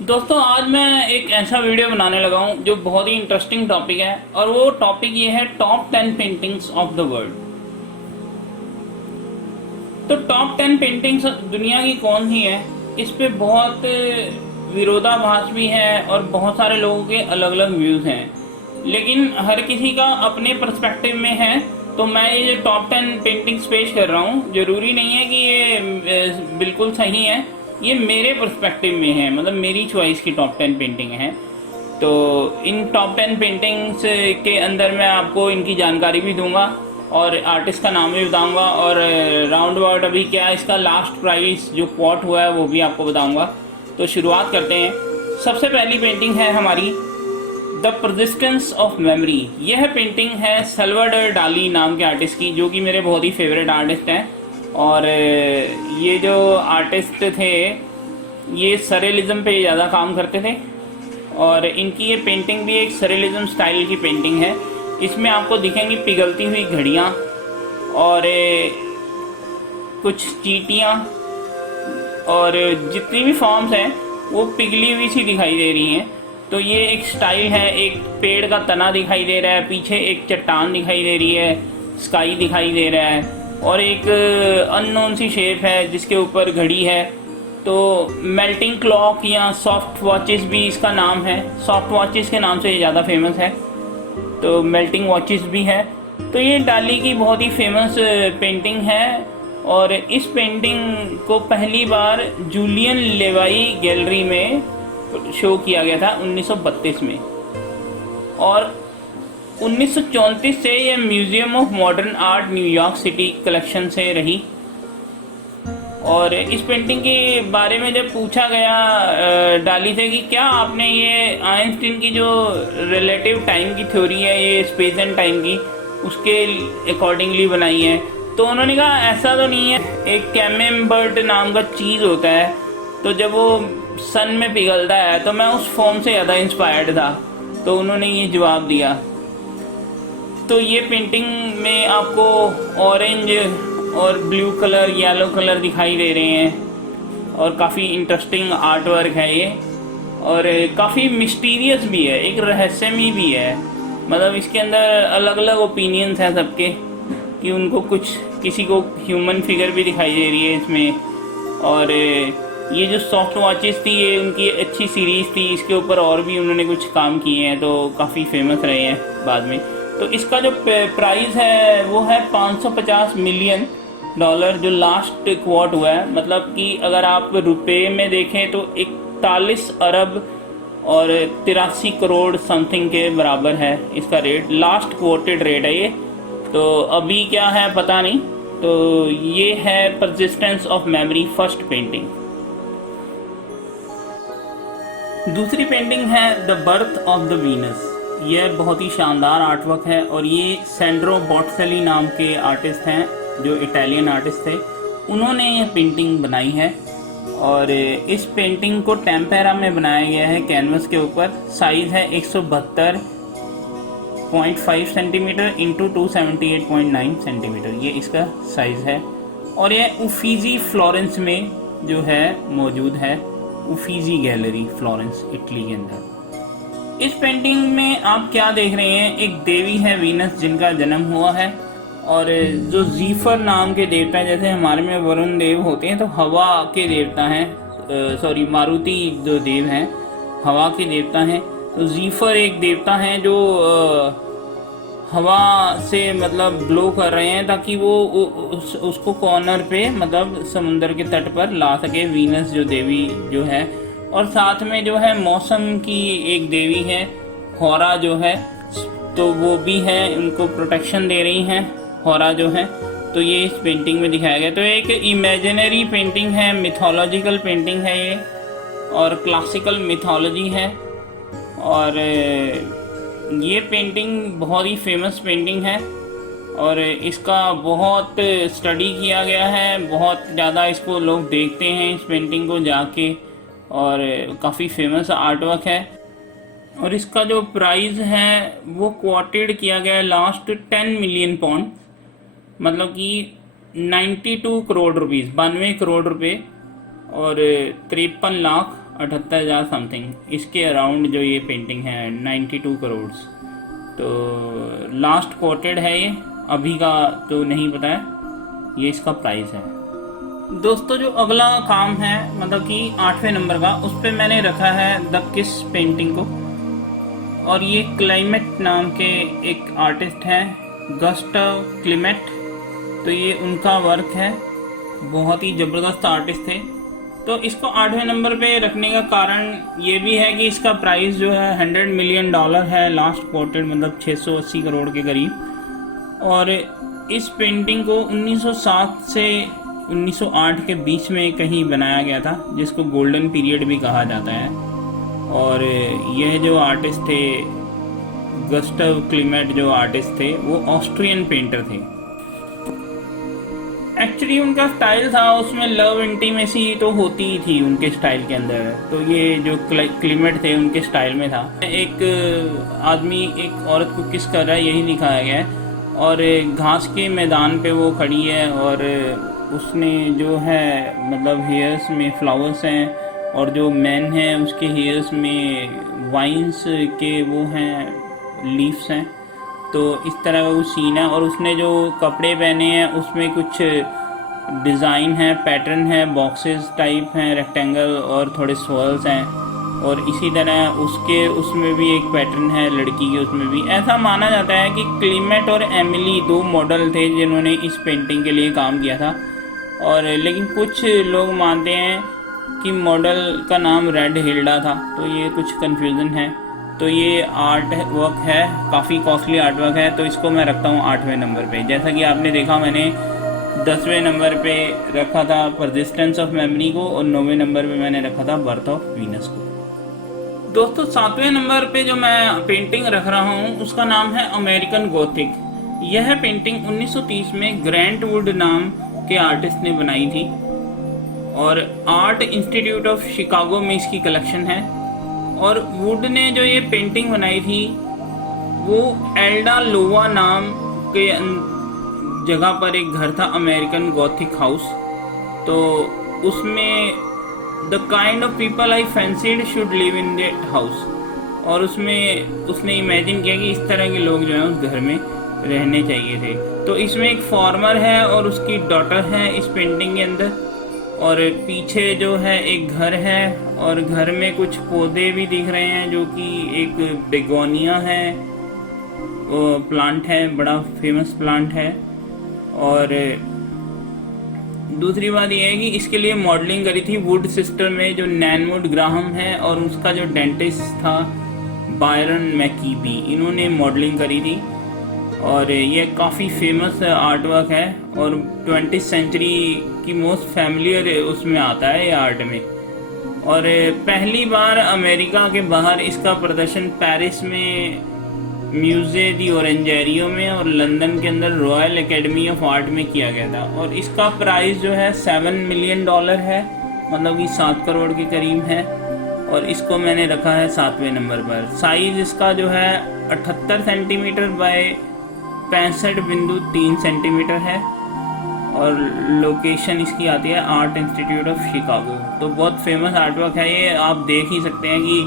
दोस्तों आज मैं एक ऐसा वीडियो बनाने लगा हूँ जो बहुत ही इंटरेस्टिंग टॉपिक है और वो टॉपिक ये है top 10 paintings of the world. तो टॉप 10 पेंटिंग्स दुनिया की कौन सी है, इस पे बहुत विरोधाभास भी है और बहुत सारे लोगों के अलग अलग व्यूज़ हैं, लेकिन हर किसी का अपने पर्सपेक्टिव में है। तो मैं ये जो टॉप 10 पेंटिंग्स पेश कर रहा हूँ, ज़रूरी नहीं है कि ये बिल्कुल सही है, ये मेरे पर्सपेक्टिव में है, मतलब मेरी चॉइस की टॉप 10 पेंटिंग है। तो इन टॉप 10 पेंटिंग्स के अंदर मैं आपको इनकी जानकारी भी दूंगा और आर्टिस्ट का नाम भी बताऊंगा और राउंड अबाउट अभी क्या इसका लास्ट प्राइस जो क्वाट हुआ है वो भी आपको बताऊंगा। तो शुरुआत करते हैं। सबसे पहली पेंटिंग है हमारी द परसिस्टेंस ऑफ मेमोरी। यह पेंटिंग है सल्वाडोर डाली नाम के आर्टिस्ट की, जो कि मेरे बहुत ही फेवरेट आर्टिस्ट हैं। और ये जो आर्टिस्ट थे ये सरेलिज्म पे ज़्यादा काम करते थे और इनकी ये पेंटिंग भी एक सरेलिज्म स्टाइल की पेंटिंग है। इसमें आपको दिखेंगी पिघलती हुई घड़ियाँ और कुछ चींटियाँ और जितनी भी फॉर्म्स हैं वो पिघली हुई सी दिखाई दे रही हैं। तो ये एक स्टाइल है। एक पेड़ का तना दिखाई दे रहा है, पीछे एक चट्टान दिखाई दे रही है, स्काई दिखाई दे रहा है और एक अननोन सी शेप है जिसके ऊपर घड़ी है। तो मेल्टिंग क्लॉक या सॉफ्ट वॉचेस भी इसका नाम है। सॉफ्ट वॉचेस के नाम से ये ज़्यादा फेमस है, तो मेल्टिंग वॉचेस भी है। तो ये डाली की बहुत ही फेमस पेंटिंग है और इस पेंटिंग को पहली बार जूलियन लेवाई गैलरी में शो किया गया था 1932 में और 1934 से यह museum of modern art New York city collection से रही। और इस पेंटिंग के बारे में जब पूछा गया डाली से कि क्या आपने ये आइंस्टीन की जो रिलेटिव टाइम की थ्योरी है, ये स्पेस एंड टाइम की, उसके अकॉर्डिंगली बनाई है, तो उन्होंने कहा ऐसा तो नहीं है। एक कैमेम्बर्ट नाम का चीज़ होता है, तो जब वो सन में पिघलता है तो मैं उस फॉर्म से ज़्यादा इंस्पायर्ड था। तो उन्होंने ये जवाब दिया। तो ये पेंटिंग में आपको ऑरेंज और ब्लू कलर, येलो कलर दिखाई दे रहे हैं और काफ़ी इंटरेस्टिंग आर्ट वर्क है ये और काफ़ी मिस्टीरियस भी है, एक रहस्यमय भी है। मतलब इसके अंदर अलग अलग ओपिनियंस हैं सबके कि उनको कुछ, किसी को ह्यूमन फिगर भी दिखाई दे रही है इसमें। और ये जो सॉफ्ट वॉचेस थी ये उनकी अच्छी सीरीज़ थी, इसके ऊपर और भी उन्होंने कुछ काम किए हैं तो काफ़ी फेमस रहे हैं बाद में। तो इसका जो प्राइस है वो है $550 मिलियन, जो लास्ट क्वार्ट हुआ है। मतलब कि अगर आप रुपए में देखें तो 41 अरब और 83 करोड़ समथिंग के बराबर है इसका रेट। लास्ट क्वोटेड रेट है ये, तो अभी क्या है पता नहीं। तो ये है persistence of memory first painting. दूसरी पेंटिंग है the birth of the Venus. यह बहुत ही शानदार आर्टवर्क है और ये सैंड्रो बॉट्टिसेली नाम के आर्टिस्ट हैं जो इटालियन आर्टिस्ट थे, उन्होंने ये पेंटिंग बनाई है। और इस पेंटिंग को टेम्पेरा में बनाया गया है कैनवस के ऊपर। साइज़ है 172.5 सेंटीमीटर इंटू 278.9 सेंटीमीटर, ये इसका साइज़ है। और ये उफीजी फ्लोरेंस में जो है मौजूद है, उफीजी गैलरी फ्लोरेंस इटली के अंदर। इस पेंटिंग में आप क्या देख रहे हैं, एक देवी है वीनस जिनका जन्म हुआ है और जो जीफर नाम के देवता हैं, जैसे हमारे में वरुण देव होते हैं तो हवा के देवता हैं, मारुति जो देव हैं हवा के देवता हैं। तो जीफर एक देवता हैं जो हवा से मतलब ब्लो कर रहे हैं ताकि वो उसको कॉर्नर पे, मतलब समुंदर के तट पर ला सके, वीनस जो देवी जो है। और साथ में जो है मौसम की एक देवी है हौरा जो है, तो वो भी है, उनको प्रोटेक्शन दे रही हैं हौरा जो है। तो ये इस पेंटिंग में दिखाया गया। तो एक इमेजिनरी पेंटिंग है, मिथोलॉजिकल पेंटिंग है ये और क्लासिकल मिथोलॉजी है। और ये पेंटिंग बहुत ही फेमस पेंटिंग है और इसका बहुत स्टडी किया गया है, बहुत ज़्यादा इसको लोग देखते हैं इस पेंटिंग को जाके और काफ़ी फेमस आर्टवर्क है। और इसका जो प्राइस है वो क्वार्टेड किया गया है लास्ट 10 मिलियन पाउंड, मतलब कि 92 करोड़ रुपीज़, 92 करोड़ रुपए और 53 लाख 78,000 समथिंग, इसके अराउंड जो ये पेंटिंग है 92 करोड़। तो लास्ट कोटेड है ये, अभी का तो नहीं पता है, ये इसका प्राइस है। दोस्तों जो अगला काम है मतलब कि 8वें नंबर का, उस पर मैंने रखा है द किस पेंटिंग को। और ये क्लाइमेट नाम के एक आर्टिस्ट हैं, गस्टव क्लिमेट। तो ये उनका वर्क है, बहुत ही ज़बरदस्त आर्टिस्ट थे। तो इसको 8वें नंबर पे रखने का कारण ये भी है कि इसका प्राइस जो है $100 मिलियन है, लास्ट कोटेड मतलब 680 करोड़ के करीब। और इस पेंटिंग को 1907 से 1908 के बीच में कहीं बनाया गया था, जिसको गोल्डन पीरियड भी कहा जाता है। और यह जो आर्टिस्ट थे गस्टव क्लिमेट, जो आर्टिस्ट थे वो ऑस्ट्रियन पेंटर थे। एक्चुअली उनका स्टाइल था, उसमें लव इंटीमेसी तो होती ही थी उनके स्टाइल के अंदर। तो ये जो क्लिमेट थे उनके स्टाइल में था, एक आदमी एक औरत को किस कर रहा है यही दिखाया गया है। और घास के मैदान पे वो खड़ी है और उसने जो है मतलब हेयर्स में फ्लावर्स हैं, और जो मैन है उसके हेयर्स में वाइन्स के वो हैं लीव्स हैं। तो इस तरह का वो सीन है। और उसने जो कपड़े पहने हैं उसमें कुछ डिज़ाइन है, पैटर्न है, बॉक्सेस टाइप हैं, रेक्टेंगल और थोड़े स्वर्ल्स हैं। और इसी तरह उसके उसमें भी एक पैटर्न है लड़की के, उसमें भी। ऐसा माना जाता है कि क्लीमेट और एमिली 2 मॉडल थे जिन्होंने इस पेंटिंग के लिए काम किया था। और लेकिन कुछ लोग मानते हैं कि मॉडल का नाम रेड हिल्डा था, तो ये कुछ कन्फ्यूज़न है। तो ये आर्ट वर्क है, काफ़ी कॉस्टली आर्ट वर्क है, तो इसको मैं रखता हूँ 8वें नंबर पे। जैसा कि आपने देखा मैंने 10वें नंबर पे रखा था परसिस्टेंस ऑफ मेमोरी को, और 9वें नंबर पे मैंने रखा था बर्थ ऑफ वीनस को। दोस्तों 7वें नंबर पे जो मैं पेंटिंग रख रहा हूँ उसका नाम है अमेरिकन गोथिक। यह पेंटिंग 1930 में ग्रैंट वुड नाम के आर्टिस्ट ने बनाई थी, और आर्ट इंस्टीट्यूट ऑफ शिकागो में इसकी कलेक्शन है। और वुड ने जो ये पेंटिंग बनाई थी वो एल्डा लोवा नाम के जगह पर एक घर था, अमेरिकन गॉथिक हाउस। तो उसमें the kind of people I fancied should live in that house, और उसमें उसने इमेजिन किया कि इस तरह के लोग जो हैं उस घर में रहने चाहिए थे। तो इसमें एक फार्मर है और उसकी डॉटर है इस पेंटिंग के अंदर, और पीछे जो है एक घर है, और घर में कुछ पौधे भी दिख रहे हैं, जो कि एक बेगोनिया है, प्लांट है, बड़ा फेमस प्लांट है। और दूसरी बात यह है कि इसके लिए मॉडलिंग करी थी वुड सिस्टर में जो नैनवुड ग्राहम है, और उसका जो डेंटिस्ट था बायरन मैकीबी, इन्होंने मॉडलिंग करी थी। और ये काफ़ी फेमस आर्ट वर्क है, और 20th सेंचुरी की मोस्ट फैमिलियर उसमें आता है ये आर्ट में। और पहली बार अमेरिका के बाहर इसका प्रदर्शन पेरिस में म्यूज़े दी ओरेंजेरियो में, और लंदन के अंदर रॉयल एकेडमी ऑफ आर्ट में किया गया था। और इसका प्राइस जो है $7 मिलियन है, मतलब कि 7 करोड़ के करीब है। और इसको मैंने रखा है 7वें नंबर पर। साइज़ इसका जो है 78 सेंटीमीटर बाय 65.3 सेंटीमीटर है, और लोकेशन इसकी आती है आर्ट इंस्टीट्यूट ऑफ शिकागो। तो बहुत फेमस आर्ट वर्क है ये। आप देख ही सकते हैं कि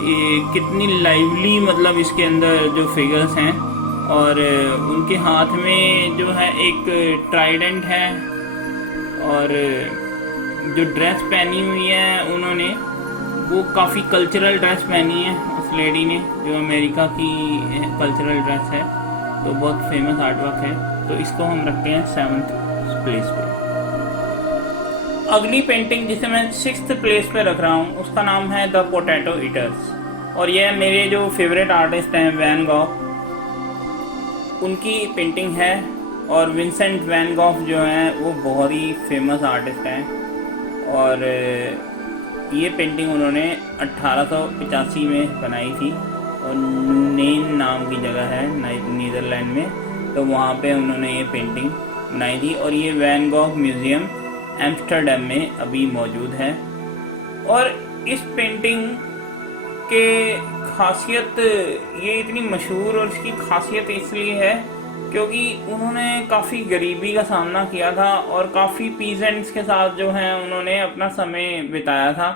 ये कितनी लाइवली मतलब इसके अंदर जो फिगर्स हैं। और उनके हाथ में जो है एक ट्राइडेंट है, और जो ड्रेस पहनी हुई है उन्होंने वो काफ़ी कल्चरल ड्रेस पहनी है उस लेडी ने, जो अमेरिका की कल्चरल ड्रेस है। तो बहुत फेमस आर्ट वर्क है, तो इसको हम रखते हैं 7th प्लेस पे। अगली पेंटिंग जिसे मैं 6th प्लेस पे रख रहा हूँ उसका नाम है द पोटैटो ईटर्स, और यह मेरे जो फेवरेट आर्टिस्ट हैं वैन गॉग, उनकी पेंटिंग है। और विंसेंट वैन गॉग जो हैं वो बहुत ही फेमस आर्टिस्ट हैं, और ये पेंटिंग उन्होंने 1885 में बनाई थी, और नेन नाम की जगह है नीदरलैंड में, तो वहाँ पे उन्होंने ये पेंटिंग बनाई थी। और ये वैन गॉग म्यूज़ियम एम्स्टर्डम में अभी मौजूद है। और इस पेंटिंग के खासियत, ये इतनी मशहूर और इसकी खासियत इसलिए है क्योंकि उन्होंने काफ़ी गरीबी का सामना किया था, और काफ़ी पीजेंट्स के साथ जो हैं उन्होंने अपना समय बिताया था।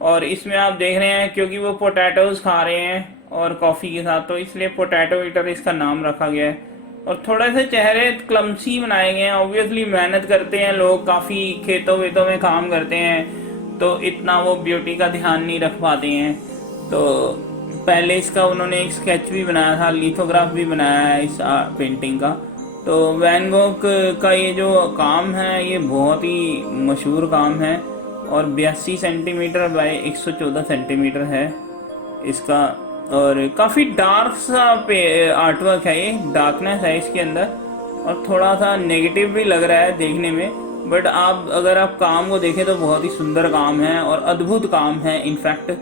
और इसमें आप देख रहे हैं क्योंकि वो पोटैटोज़ खा रहे हैं और कॉफ़ी के साथ, तो इसलिए पोटैटो ईटर इसका नाम रखा गया है। और थोड़े से चेहरे क्लमसी बनाए गए हैं। ऑब्वियसली मेहनत करते हैं लोग, काफ़ी खेतों वेतों में काम करते हैं, तो इतना वो ब्यूटी का ध्यान नहीं रख पाते हैं। तो पहले इसका उन्होंने एक स्केच भी बनाया था, लिथोग्राफ भी बनाया है इस पेंटिंग का। तो वैन गॉग का ये जो काम है ये बहुत ही मशहूर काम है और 82 सेंटीमीटर बाय 114 सेंटीमीटर है इसका। और काफ़ी डार्क सा पे आर्ट वर्क है, ये डार्कनेस है इसके अंदर और थोड़ा सा नेगेटिव भी लग रहा है देखने में, बट अगर आप काम को देखें तो बहुत ही सुंदर काम है और अद्भुत काम है। इनफैक्ट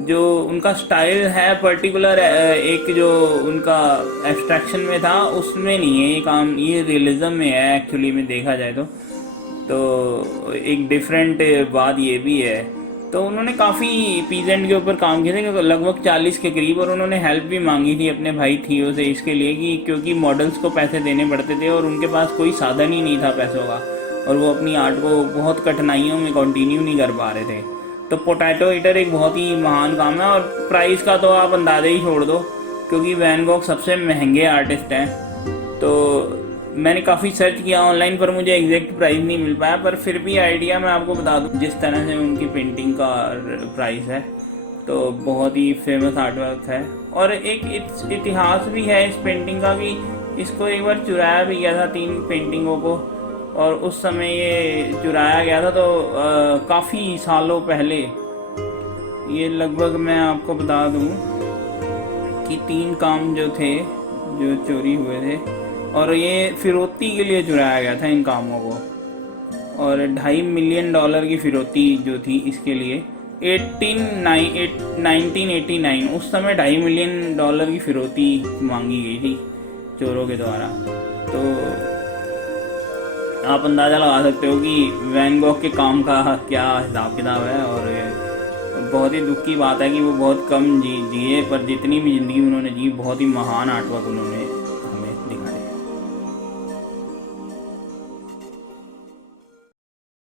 जो उनका स्टाइल है पर्टिकुलर, एक जो उनका एब्स्ट्रैक्शन में था उसमें नहीं है ये काम, ये रियलिज्म में है एक्चुअली में देखा जाए तो एक डिफरेंट बात ये भी है। तो उन्होंने काफ़ी पीजेंट के ऊपर काम किए थे, लगभग 40 के करीब, और उन्होंने हेल्प भी मांगी थी अपने भाई थियो से इसके लिए कि क्योंकि मॉडल्स को पैसे देने पड़ते थे और उनके पास कोई साधन ही नहीं था पैसों का, और वो अपनी आर्ट को बहुत कठिनाइयों में कंटिन्यू नहीं कर पा रहे थे। तो पोटैटो ईटर एक बहुत ही महान काम है। और प्राइस का तो आप अंदाज़ा ही छोड़ दो क्योंकि वैन गॉग सबसे महंगे आर्टिस्ट हैं। तो मैंने काफ़ी सर्च किया ऑनलाइन पर मुझे एग्जैक्ट प्राइस नहीं मिल पाया, पर फिर भी आइडिया मैं आपको बता दूं जिस तरह से उनकी पेंटिंग का प्राइस है। तो बहुत ही फेमस आर्ट वर्क है और एक इतिहास भी है इस पेंटिंग का कि इसको एक बार चुराया भी गया था 3 पेंटिंगों को, और उस समय ये चुराया गया था तो काफ़ी सालों पहले, ये लगभग मैं आपको बता दूं कि 3 काम जो थे जो चोरी हुए थे और ये फिरौती के लिए चुराया गया था इन कामों को, और $2.5 मिलियन की फिरौती जो थी इसके लिए 1989 उस समय $2.5 मिलियन की फिरौती मांगी गई थी चोरों के द्वारा। तो आप अंदाज़ा लगा सकते हो कि वैन गॉग के काम का क्या हिसाब किताब है। और बहुत ही दुख की बात है कि वो बहुत कम जिए, पर जितनी भी ज़िंदगी उन्होंने जी बहुत ही महान आर्टवर्क उन्होंने